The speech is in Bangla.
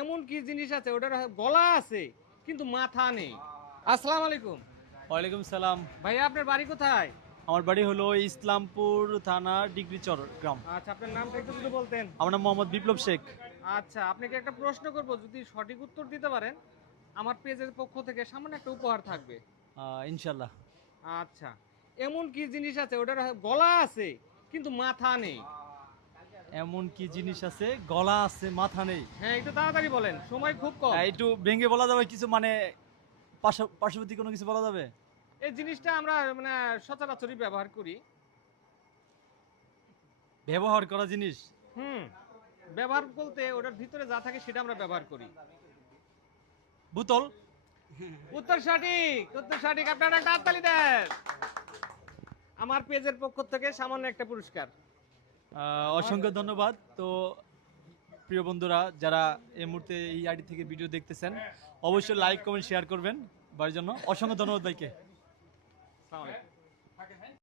এমন কি জিনিস আছে ওটার গলা আছে কিন্তু মাথা নেই? আসসালামু আলাইকুম। ওয়ালাইকুম সালাম। ভাইয়া আপনার বাড়ি কোথায়? আমার বাড়ি হলো ইসলামপুর থানা ডিগ্রিচর গ্রাম। আচ্ছা, আপনার নামটা একটু যদি বলতেন। আমার নাম মোহাম্মদ বিপ্লব শেখ। আচ্ছা, আপনাকে একটা প্রশ্ন করব, যদি সঠিক উত্তর দিতে পারেন আমার পেজের পক্ষ থেকে সামান্য একটা উপহার থাকবে। ইনশাল্লাহ। আচ্ছা, এমন কি জিনিস আছে ওটার গলা আছে কিন্তু মাথা নেই? এমন কি জিনিস আছে গলা আছে মাথা নেই? হ্যাঁ, একটু তাড়াতাড়ি বলেন, সময় খুব কম। একটু ভেঙে বলা যাবে কিছু, মানে পার্শ্ববর্তী কোনো কিছু বলা যাবে? এই জিনিসটা আমরা মানে সচরাচরই ব্যবহার করি। ব্যবহার করা জিনিস? হুম, ব্যবহার বলতে ওটার ভিতরে যা থাকে সেটা আমরা ব্যবহার করি। বোতল। উত্তর সঠিক, উত্তর সঠিক। আপনারা একটা হাততালি দেন। আমার পেজের পক্ষ থেকে সামান্য একটা পুরস্কার। অসংখ্য ধন্যবাদ। তো প্রিয় বন্ধুরা, যারা এই মুহূর্তে এই আইডি থেকে ভিডিও দেখতেছেন, অবশ্যই লাইক কমেন্ট শেয়ার করবেন ভাইয়ের জন্য। অসংখ্য ধন্যবাদ ভাইকে। আসসালামু আলাইকুম।